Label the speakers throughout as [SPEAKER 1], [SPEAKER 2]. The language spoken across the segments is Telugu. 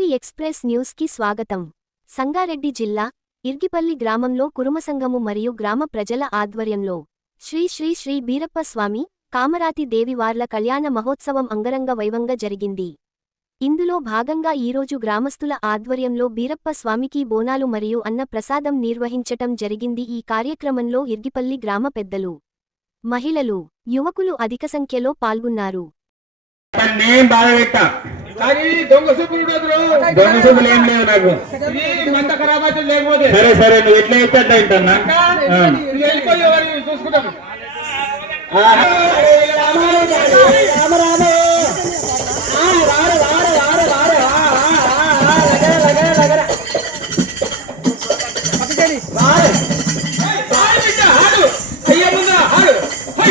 [SPEAKER 1] ఏబీ ఎక్స్ప్రెస్ న్యూస్కి స్వాగతం. సంగారెడ్డి జిల్లా ఇర్గిపల్లి గ్రామంలో కురుమసంగము మరియు గ్రామ ప్రజల ఆధ్వర్యంలో శ్రీ శ్రీ శ్రీ బీరప్ప స్వామి కామరాతి దేవివార్ల కళ్యాణ మహోత్సవం అంగరంగ వైవంగా జరిగింది. ఇందులో భాగంగా ఈరోజు గ్రామస్తుల ఆధ్వర్యంలో బీరప్ప స్వామికి బోనాలు మరియు అన్న ప్రసాదం నిర్వహించటం జరిగింది. ఈ కార్యక్రమంలో ఇర్గిపల్లి గ్రామ పెద్దలు మహిళలు యువకులు అధిక సంఖ్యలో పాల్గొన్నారు.
[SPEAKER 2] కానీ దొంగ సూపులు.
[SPEAKER 3] దొంగ సూపులు ఏం లేవు నాకు.
[SPEAKER 2] ఇది మంట ఖరాబ్ అయితే లేకపోతే.
[SPEAKER 3] సరే సరే నువ్వు ఎట్లా
[SPEAKER 2] వెళ్ళిపోయి ఎవరిని చూసుకుంటాం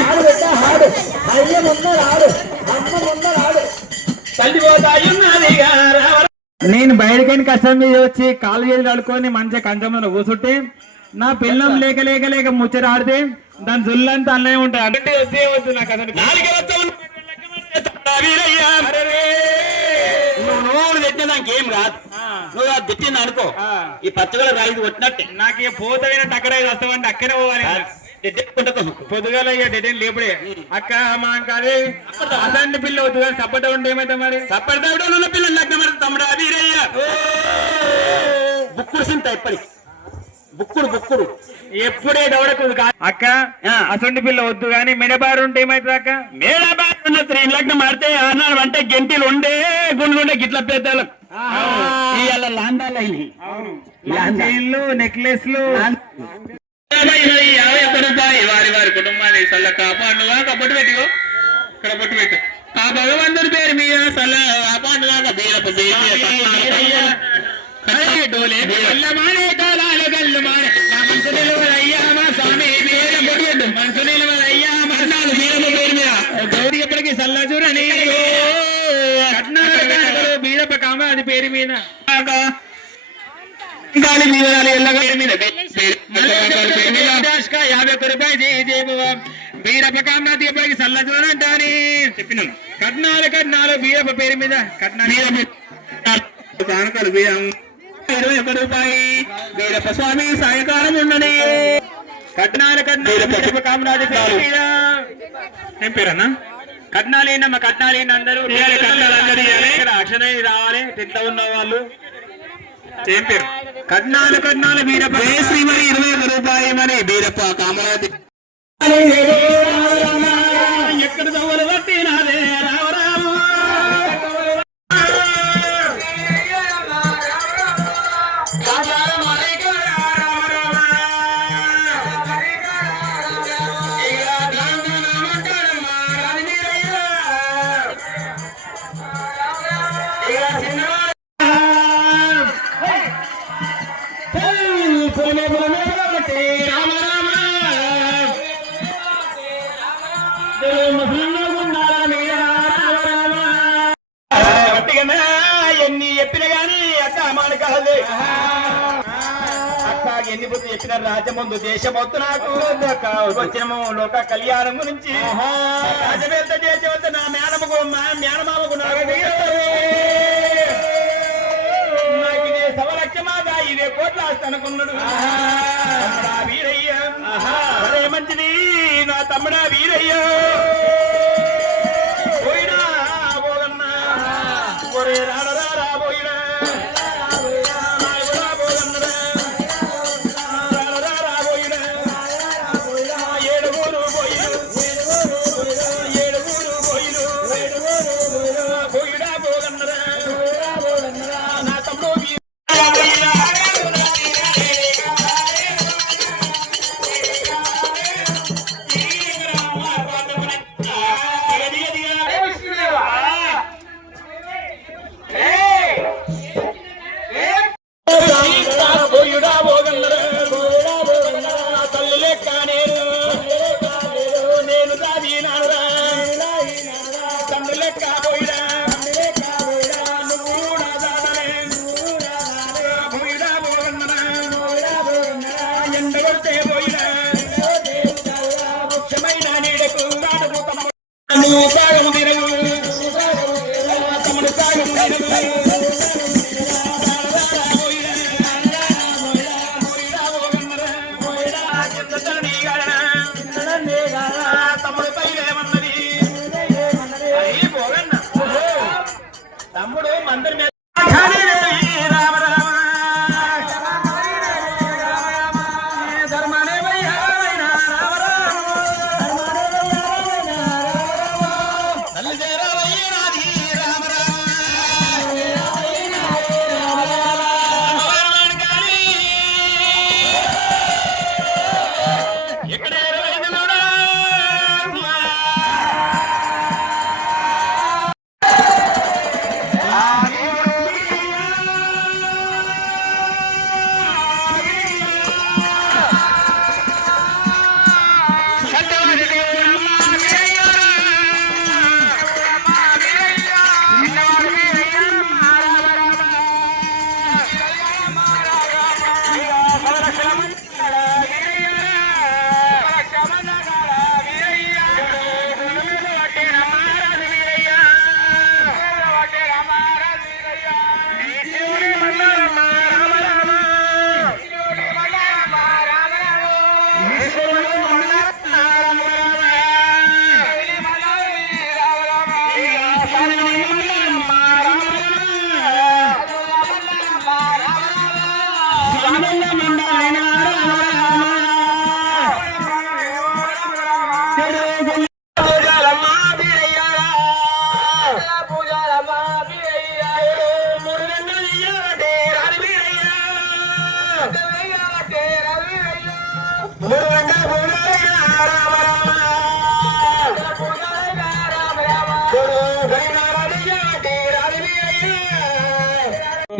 [SPEAKER 2] ఆడు బిడ్డ, ఆడు. అయ్య ముందర, ఆడు.
[SPEAKER 3] నేను బయటకని కష్టం మీద వచ్చి కాలు చేతులు అడుకొని మంచిగా కంచం మీద కూర్చుంటే నా పిల్లం లేక లేక లేక ముచ్చట ఆడితే దాని జుల్లంతా అల్లే ఉంటాయి. అంటే నాకు అసలు.
[SPEAKER 4] నువ్వు తెచ్చిన దానికి ఏం రాదు. నువ్వు అది తెచ్చింది అనుకో. ఈ పచ్చగల రైతు కొట్టినట్టే
[SPEAKER 3] నాకు ఇక పోతమైన టక్కర వస్తామంటే అక్కడే పోవాలి. పొద్దుగాల లేపుడే. అక్క మా కాదే అసంటి పిల్ల వద్దు కానీ సపోర్ట్ ఉంటే ఏమైతే మరి?
[SPEAKER 4] సప్పటిదావిడ ఉన్న పిల్లలు లగ్నం మరి తమ్ముడు? వీరయ్య. బుక్కుడు సింత ఇప్పటి. బుక్కుడు బుక్కుడు.
[SPEAKER 3] ఎప్పుడే దవడకు అక్క. అసంటి పిల్ల వద్దు కానీ మెడబారు ఉంటే ఏమైతుంది అక్క?
[SPEAKER 4] మేడాబాద్ ఉన్న స్త్రీ లగ్నం ఆడితే ఆనాడు అంటే గెంటిలు ఉండే గుండ్లు ఉండే గిట్ల పెద్దలు ఇవాళ లాందాలు అయినాయి.
[SPEAKER 3] చైన్లు నెక్లెస్లు
[SPEAKER 4] యాభై ఒక్క రూపాయి వారి వారి కుటుంబాన్ని సల్ల కాపాడుగా కబొట్టు పెట్టుకో ఇక్కడ బొట్టు పెట్టు ఆ భగవంతుడి పేరు మీద సల్ల కాపాడుగా బీరప్ప డోలే మానే కాలాలు గల్లు మానే మనసు నిలవదయ్యా మా స్వామి మనసు నిలవదయ్యా మర్నాడు బీరప్ప పేరు మీద గౌరి ఎప్పటికీ సల్ల చూడని
[SPEAKER 3] కామ అది పేరు మీద
[SPEAKER 4] గాలి వివరాలు ఎల్లగాలి మీద
[SPEAKER 3] యాభై ఒక్క రూపాయలు కామనాథ్ ఎప్పటికి సల్ల
[SPEAKER 4] చెప్పినాను
[SPEAKER 3] కట్నాలు కట్నాలు బీరప్ప పేరు మీద కట్నాలు
[SPEAKER 4] కానుకలు ఇరవై ఒక్క రూపాయి వీరప్ప స్వామి సాయంకాలం ఉండని
[SPEAKER 3] కట్నాలు కట్నాలు బీరప్ప కామనాథ్ ఏం పేరన్నా కట్నాలు ఏంటమ్మా కట్నాలు ఏంటి అందరూ
[SPEAKER 4] ఇయ్యాలి,
[SPEAKER 3] రావాలి టెన్త్ ఉన్న వాళ్ళు ఏం పేరు కట్నాలు కట్నాలు బీరప్ప.
[SPEAKER 4] జయ శ్రీమణి ఇరవై ఒక్క రూపాయి మరి బీరప్ప కామరాతి ఎన్ని చెప్పిన గాని అక్క మానకాలే అక్క ఎన్ని బుద్ధి చెప్పిన రాజముందు దేశమొత్తు నాకు అక్క. వచ్చినము లోక కళ్యాణం గురించి రాజవేత్త చేసేవద్దు నా మేనమకు మా మేనమామకు నాకు నాకు ఇదే సవలక్షమాగా ఇదే కోట్ల అనుకున్నాడు. వీరయ్య. మంచిది నా తమ్ముడా వీరయ్య. సాగము నిరగు తమ్ముడు సాగము నిరగు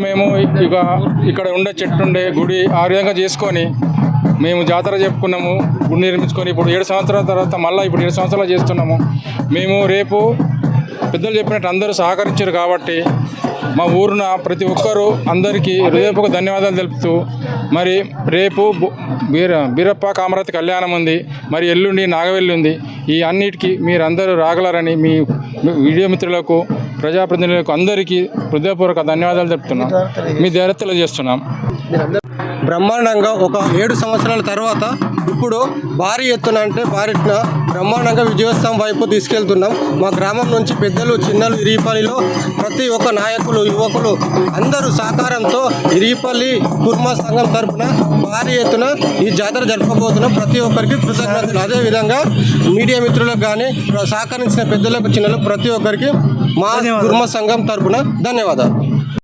[SPEAKER 4] మేము
[SPEAKER 5] ఇక ఇక్కడ ఉండే చెట్టు ఉండే గుడి ఆ విధంగా చేసుకొని మేము జాతర చెప్పుకున్నాము గుడి నిర్మించుకొని ఇప్పుడు ఏడు సంవత్సరాల తర్వాత మళ్ళీ ఇప్పుడు ఏడు సంవత్సరాలు చేస్తున్నాము. మేము రేపు పెద్దలు చెప్పినట్టు అందరూ సహకరించారు కాబట్టి మా ఊరున ప్రతి ఒక్కరూ అందరికీ హృదయపూర్వక ధన్యవాదాలు తెలుపుతూ మరి రేపు బీర బీరప్ప కామరాతి కళ్యాణం ఉంది మరి ఎల్లుండి నాగవెల్లి ఉంది. ఈ అన్నిటికీ మీరందరూ రాగలరని మీ మీ వీడియో మిత్రులకు ప్రజాప్రతినిధులకు అందరికీ హృదయపూర్వక ధన్యవాదాలు తెలుపుతున్నాం. మీ దేవతలు చేస్తున్నాం.
[SPEAKER 6] బ్రహ్మాండంగా ఒక ఏడు సంవత్సరాల తర్వాత ఇప్పుడు భారీ ఎత్తున అంటే భారీ ఎత్తున బ్రహ్మాండంగా విజయోత్సవం వైపు తీసుకెళ్తున్నాం. మా గ్రామం నుంచి పెద్దలు చిన్నలు ఇరిగిపల్లిలో ప్రతి ఒక్క నాయకులు యువకులు అందరూ సహకారంతో ఇరిగిపల్లి కుర్మా సంఘం తరపున భారీ ఎత్తున ఈ జాతర జరపబోతున్నాం. ప్రతి ఒక్కరికి కృతజ్ఞతలు. అదేవిధంగా మీడియా మిత్రులకు కానీ సహకరించిన పెద్దలకు చిన్నలకు ప్రతి ఒక్కరికి మా కుర్మ సంఘం తరపున ధన్యవాదాలు.